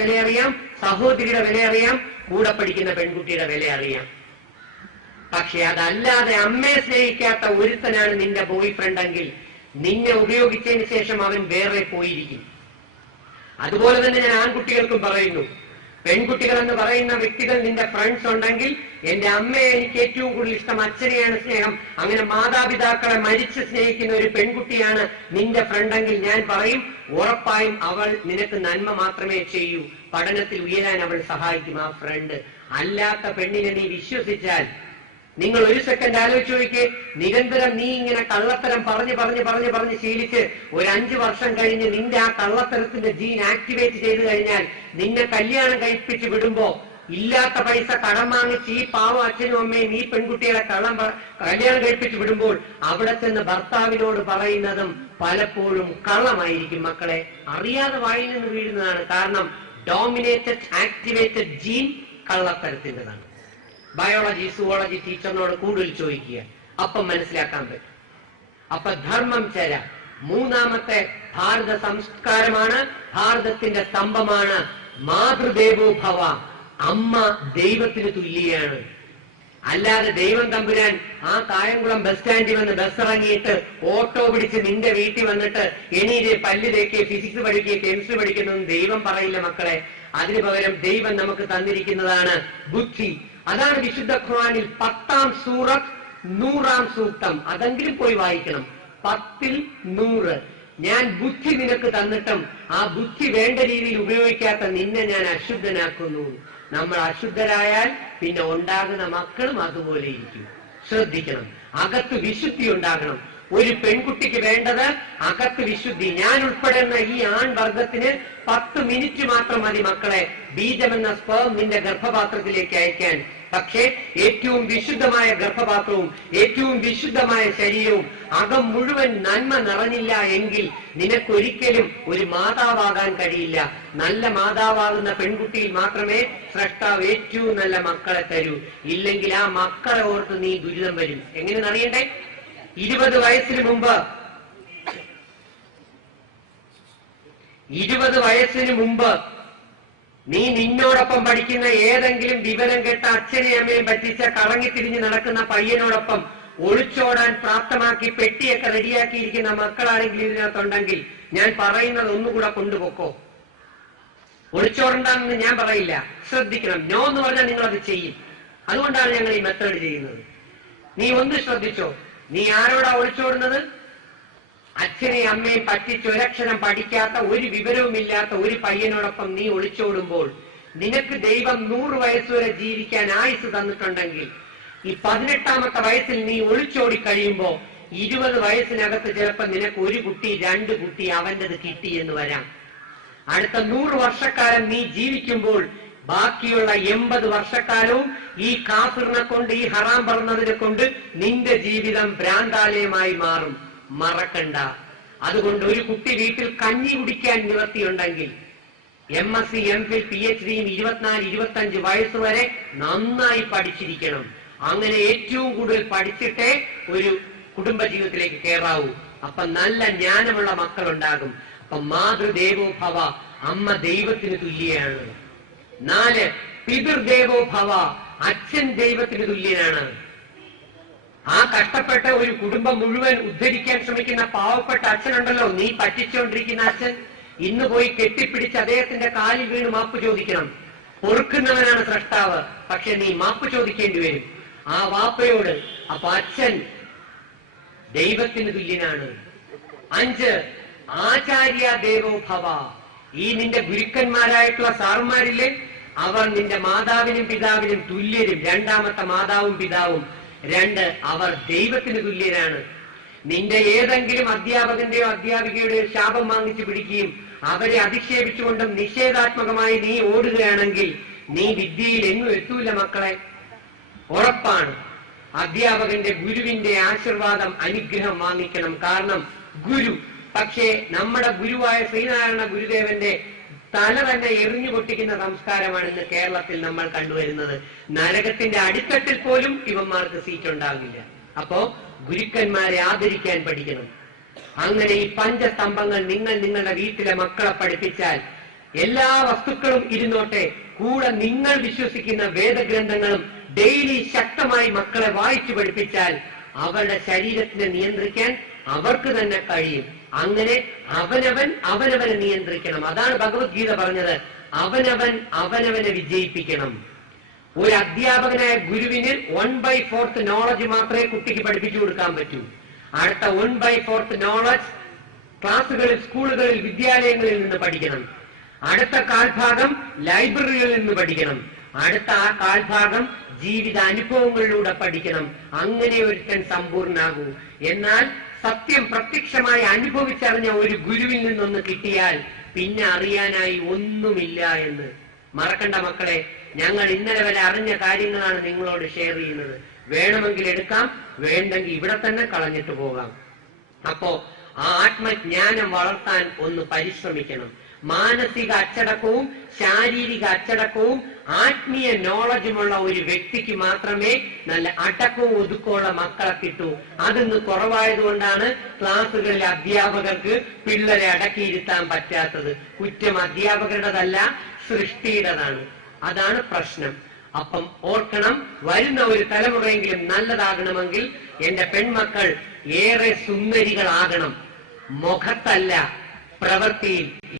വില അറിയാം, സഹോദരിയുടെ വില അറിയാം, കൂടെ പഠിക്കുന്ന പെൺകുട്ടിയുടെ വില അറിയാം. പക്ഷെ അതല്ലാതെ അമ്മയെ സ്നേഹിക്കാത്ത ഒരുത്തനാണ് നിന്റെ ബോയ് ഫ്രണ്ട് എങ്കിൽ നിന്നെ ഉപയോഗിച്ചതിന് ശേഷം അവൻ വേറെ പോയിരിക്കും. അതുപോലെ തന്നെ ഞാൻ ആൺകുട്ടികൾക്കും പറയുന്നു, പെൺകുട്ടികൾ എന്ന് പറയുന്ന വ്യക്തികൾ നിന്റെ ഫ്രണ്ട്സ് ഉണ്ടെങ്കിൽ, എന്റെ അമ്മയെ എനിക്ക് ഏറ്റവും കൂടുതൽ ഇഷ്ടം അച്ഛനെയാണ് സ്നേഹം, അങ്ങനെ മാതാപിതാക്കളെ മരിച്ച് സ്നേഹിക്കുന്ന ഒരു പെൺകുട്ടിയാണ് നിന്റെ ഫ്രണ്ടെങ്കിൽ ഞാൻ പറയും, ഉറപ്പായും അവൾ നിനക്ക് നന്മ മാത്രമേ ചെയ്യൂ, പഠനത്തിൽ ഉയരാൻ അവൾ സഹായിക്കും ആ ഫ്രണ്ട്. അല്ലാത്ത പെണ്ണിനെ നീ വിശ്വസിച്ചാൽ, നിങ്ങൾ ഒരു സെക്കൻഡ് ആലോചിച്ച് നോക്കിയേ, നിരന്തരം നീ ഇങ്ങനെ കള്ളത്തരം പറഞ്ഞ് ശീലിച്ച് ഒരു 5 വർഷം കഴിഞ്ഞ് നിന്റെ ആ കള്ളത്തരത്തിന്റെ ജീൻ ആക്ടിവേറ്റ് ചെയ്ത് കഴിഞ്ഞാൽ നിന്നെ കല്യാണം കഴിപ്പിച്ച് വിടുമ്പോ ഇല്ലാത്ത പൈസ കടം വാങ്ങിച്ച് ഈ പാവം അച്ഛനും അമ്മയും ഈ പെൺകുട്ടികളെ കല്യാണം കഴിപ്പിച്ച് വിടുമ്പോൾ അവിടെ ചെന്ന് ഭർത്താവിനോട് പറയുന്നതും പലപ്പോഴും കള്ളമായിരിക്കും. മക്കളെ, അറിയാതെ വായിൽ നിന്ന് വീഴുന്നതാണ്. കാരണം ഡോമിനേറ്റഡ് ആക്ടിവേറ്റഡ് ജീൻ കള്ളത്തരത്തിൻ്റെതാണ്. ബയോളജി സുവോളജി ടീച്ചറിനോട് കൂടുതൽ ചോദിക്കുക, അപ്പം മനസ്സിലാക്കാൻ പറ്റും. അപ്പൊ ധർമ്മം ചര മൂന്നാമത്തെ ഭാരത സംസ്കാരമാണ്, ഭാരതത്തിന്റെ സ്തംഭമാണ്. മാതൃദേവോ ഭവ, അമ്മ ദൈവത്തിന് തുല്യാണ്. അല്ലാതെ ദൈവം തമ്പുരാൻ ആ കായംകുളം ബസ് സ്റ്റാൻഡിൽ വന്ന് ബസ് ഇറങ്ങിയിട്ട് ഓട്ടോ പിടിച്ച് നിന്റെ വീട്ടിൽ വന്നിട്ട് എണീരെ പല്ല് തേക്ക് ഫിസിക്സ് പഠിക്കുക കെമിസ്ട്രി പഠിക്കുന്നതും ദൈവം പറയില്ല മക്കളെ. അതിനു പകരം ദൈവം നമുക്ക് തന്നിരിക്കുന്നതാണ് ബുദ്ധി. അതാണ് വിശുദ്ധ ഖുർആനിൽ 10-ാം സൂറത്ത് 100-ാം സൂക്തം. അതെങ്കിലും പോയി വായിക്കണം. 10-ൽ 100. ഞാൻ ബുദ്ധി നിനക്ക് തന്നിട്ടും ആ ബുദ്ധി വേണ്ട രീതിയിൽ ഉപയോഗിക്കാത്ത നിന്നെ ഞാൻ അശുദ്ധനാക്കുന്നു. നമ്മൾ അശുദ്ധരായാൽ പിന്നെ ഉണ്ടാകുന്ന മക്കളും അതുപോലെ ഇരിക്കും. ശ്രദ്ധിക്കണം, അകത്ത് വിശുദ്ധി ഉണ്ടാകണം. ഒരു പെൺകുട്ടിക്ക് വേണ്ടത് അകത്ത് വിശുദ്ധി. ഞാൻ ഉൾപ്പെടുന്ന ഈ ആൺവർഗത്തിന് 10 മിനിറ്റ് മാത്രം മതി മക്കളെ ബീജമെന്ന സ്പേം നിന്റെ ഗർഭപാത്രത്തിലേക്ക് അയക്കാൻ. പക്ഷേ ഏറ്റവും വിശുദ്ധമായ ഗർഭപാത്രവും ഏറ്റവും വിശുദ്ധമായ ശരീരവും അകം മുഴുവൻ നന്മ നിറഞ്ഞില്ല എങ്കിൽ നിനക്കൊരിക്കലും ഒരു മാതാവാകാൻ കഴിയില്ല. നല്ല മാതാവാകുന്ന പെൺകുട്ടിയിൽ മാത്രമേ സ്രഷ്ടാവ് ഏറ്റവും നല്ല മക്കളെ തരൂ. ഇല്ലെങ്കിൽ ആ മക്കളെ ഓർത്ത് നീ ദുരിതം വരും. എങ്ങനെയെന്ന് അറിയണ്ടേ? 20 വയസ്സിന് മുമ്പ് നീ നിന്നോടൊപ്പം പഠിക്കുന്ന ഏതെങ്കിലും വിവരം കെട്ട അച്ഛനെയും അമ്മയും പറ്റിച്ച കറങ്ങിത്തിരിഞ്ഞ് നടക്കുന്ന പയ്യനോടൊപ്പം ഒളിച്ചോടാൻ പ്രാപ്തമാക്കി പെട്ടിയൊക്കെ റെഡിയാക്കിയിരിക്കുന്ന മക്കളാണെങ്കിലും ഇതിനകത്തുണ്ടെങ്കിൽ ഞാൻ പറയുന്നത് ഒന്നുകൂടെ കൊണ്ടുപോക്കോ. ഒളിച്ചോടണ്ടെന്ന് ഞാൻ പറയില്ല, ശ്രദ്ധിക്കണം. നോ എന്ന് പറഞ്ഞാൽ നിങ്ങൾ അത് ചെയ്യും. അതുകൊണ്ടാണ് ഞങ്ങൾ ഈ മെത്തേഡ് ചെയ്യുന്നത്. നീ ഒന്ന് ശ്രദ്ധിച്ചോ, നീ ആരോടാ ഒളിച്ചോടുന്നത്? അച്ഛനെയും അമ്മയും പറ്റിച്ച് ഒരക്ഷരം പഠിക്കാത്ത ഒരു വിവരവുമില്ലാത്ത ഒരു പയ്യനോടൊപ്പം നീ ഒളിച്ചോടുമ്പോൾ നിനക്ക് ദൈവം 100 വയസ്സുവരെ ജീവിക്കാൻ ആയുസ് തന്നിട്ടുണ്ടെങ്കിൽ ഈ 18ാമത്തെ വയസ്സിൽ നീ ഒളിച്ചോടി കഴിയുമ്പോ 20 വയസ്സിനകത്ത് ചിലപ്പോൾ നിനക്ക് 1 കുട്ടി 2 കുട്ടി അവന്റേത് കിട്ടി എന്ന് വരാം. അടുത്ത 100 വർഷക്കാലം നീ ജീവിക്കുമ്പോൾ ബാക്കിയുള്ള 80 വർഷക്കാലവും ഈ കാഫിറിനെ കൊണ്ട് ഈ ഹറാം പറഞ്ഞതിനെ കൊണ്ട് നിന്റെ ജീവിതം ഭ്രാന്താലയമായി മാറും. മറക്കണ്ട. അതുകൊണ്ട് ഒരു കുട്ടി വീട്ടിൽ കഞ്ഞി കുടിക്കാൻ നിവർത്തിയുണ്ടെങ്കിൽ MSc MPhil PhDയും 24-25 വയസ്സ് വരെ നന്നായി പഠിച്ചിരിക്കണം. അങ്ങനെ ഏറ്റവും കൂടുതൽ പഠിച്ചിട്ടേ ഒരു കുടുംബജീവിതത്തിലേക്ക് കയറാവൂ. അപ്പൊ നല്ല ജ്ഞാനമുള്ള മക്കളുണ്ടാകും. അപ്പൊ മാതൃദേവോ ഭവ, അമ്മ ദൈവത്തിന് തുല്യാണ്. 4 പിതൃദേവോ ഭവ, അച്ഛൻ ദൈവത്തിന് തുല്യനാണ്. ആ കഷ്ടപ്പെട്ട ഒരു കുടുംബം മുഴുവൻ ഉദ്ധരിക്കാൻ ശ്രമിക്കുന്ന പാവപ്പെട്ട അച്ഛനുണ്ടല്ലോ, നീ പറ്റിച്ചുകൊണ്ടിരിക്കുന്ന അച്ഛൻ, ഇന്ന് പോയി കെട്ടിപ്പിടിച്ച് അദ്ദേഹത്തിന്റെ കാലിൽ വീണ് മാപ്പ് ചോദിക്കണം. പൊറുക്കുന്നവനാണ് സ്രഷ്ടാവ്, പക്ഷെ നീ മാപ്പ് ചോദിക്കേണ്ടി വരും ആ വാപ്പയോട്. അപ്പൊ അച്ഛൻ ദൈവത്തിന് തുല്യനാണ്. 5 ആചാര്യ ദേവോ ഭവ, ഈ നിന്റെ ഗുരുക്കന്മാരായിട്ടുള്ള സാറുമാരില്ലേ, അവർ നിന്റെ മാതാവിനും പിതാവിനും തുല്യരും. 2ാമത്തെ മാതാവും പിതാവും. 2 അവർ ദൈവത്തിന് തുല്യരാണ്. നിന്റെ ഏതെങ്കിലും അധ്യാപകന്റെയോ അധ്യാപികയുടെയോ ശാപം വാങ്ങിച്ചു പിടിക്കുകയും അവരെ അധിക്ഷേപിച്ചുകൊണ്ടും നിഷേധാത്മകമായി നീ ഓടുകയാണെങ്കിൽ നീ വിദ്യയിൽ എങ്ങും എത്തൂല മക്കളെ. ഉറപ്പാണ്. അധ്യാപകന്റെ ഗുരുവിന്റെ ആശീർവാദം അനുഗ്രഹം വാങ്ങിക്കണം. കാരണം ഗുരു. പക്ഷേ നമ്മുടെ ഗുരുവായ ശ്രീനാരായണ ഗുരുദേവന്റെ തല തന്നെ എറിഞ്ഞു പൊട്ടിക്കുന്ന സംസ്കാരമാണ് ഇന്ന് കേരളത്തിൽ നമ്മൾ കണ്ടുവരുന്നത്. നരകത്തിന്റെ അടിത്തട്ടിൽ പോലും ഇവന്മാർക്ക് സീറ്റ് ഉണ്ടാകില്ല. അപ്പോ ഗുരുക്കന്മാരെ ആദരിക്കാൻ പഠിക്കണം. അങ്ങനെ ഈ 5 സ്തംഭങ്ങൾ നിങ്ങൾ നിങ്ങളുടെ വീട്ടിലെ മക്കളെ പഠിപ്പിച്ചാൽ എല്ലാ വസ്തുക്കളും ഇരുന്നോട്ടെ, കൂടെ നിങ്ങൾ വിശ്വസിക്കുന്ന വേദഗ്രന്ഥങ്ങളും ഡെയിലി ശക്തമായി മക്കളെ വായിച്ചു പഠിപ്പിച്ചാൽ അവരുടെ ശരീരത്തിനെ നിയന്ത്രിക്കാൻ അവർക്ക് തന്നെ കഴിയും. അങ്ങനെ അവനവനെ നിയന്ത്രിക്കണം. അതാണ് ഭഗവത്ഗീത പറഞ്ഞത്, അവനവനെ വിജയിപ്പിക്കണം. ഒരു അധ്യാപകനായ ഗുരുവിന് 1/4 നോളജ് മാത്രമേ കുട്ടിക്ക് പഠിപ്പിച്ചു കൊടുക്കാൻ പറ്റൂ. അടുത്ത 1/4 നോളജ് ക്ലാസ്സുകളിൽ, സ്കൂളുകളിൽ, വിദ്യാലയങ്ങളിൽ നിന്ന് പഠിക്കണം. അടുത്ത കാൽഭാഗം ലൈബ്രറികളിൽ നിന്ന് പഠിക്കണം. അടുത്ത ആ കാൽഭാഗം ജീവിത അനുഭവങ്ങളിലൂടെ പഠിക്കണം. അങ്ങനെ ഒരുത്തൻ സമ്പൂർണ്ണാകൂ. എന്നാൽ സത്യം പ്രത്യക്ഷമായി അനുഭവിച്ചറിഞ്ഞ ഒരു ഗുരുവിൽ നിന്നൊന്ന് കിട്ടിയാൽ പിന്നെ അറിയാനായി ഒന്നുമില്ല എന്ന് മറക്കണ്ട മക്കളെ. ഞങ്ങൾ ഇന്നലെ വരെ അറിഞ്ഞ കാര്യങ്ങളാണ് നിങ്ങളോട് ഷെയർ ചെയ്യുന്നത്. വേണമെങ്കിൽ എടുക്കാം, വേണ്ടെങ്കിൽ ഇവിടെ തന്നെ കളഞ്ഞിട്ട് പോകാം. അപ്പോ ആ ആത്മജ്ഞാനം വളർത്താൻ ഒന്ന് പരിശ്രമിക്കണം. മാനസിക അച്ചടക്കവും ശാരീരിക അച്ചടക്കവും ആത്മീയ നോളജുമുള്ള ഒരു വ്യക്തിക്ക് മാത്രമേ നല്ല അടക്കവും ഒതുക്കമുള്ള മക്കളെ കിട്ടൂ. അതൊന്ന് കുറവായതുകൊണ്ടാണ് ക്ലാസ്സുകളിലെ അധ്യാപകർക്ക് പിള്ളേരെ അടക്കിയിരുത്താൻ പറ്റാത്തത്. കുറ്റം അധ്യാപകരുടേതല്ല, സൃഷ്ടിയുടേതാണ്. അതാണ് പ്രശ്നം. അപ്പം ഓർക്കണം, വരുന്ന ഒരു തലമുറയെങ്കിലും നല്ലതാകണമെങ്കിൽ എന്റെ പെൺമക്കൾ ഏറെ സുന്ദരികളാകണം. മുഖത്തല്ല, പ്രവൃത്തിയിൽ.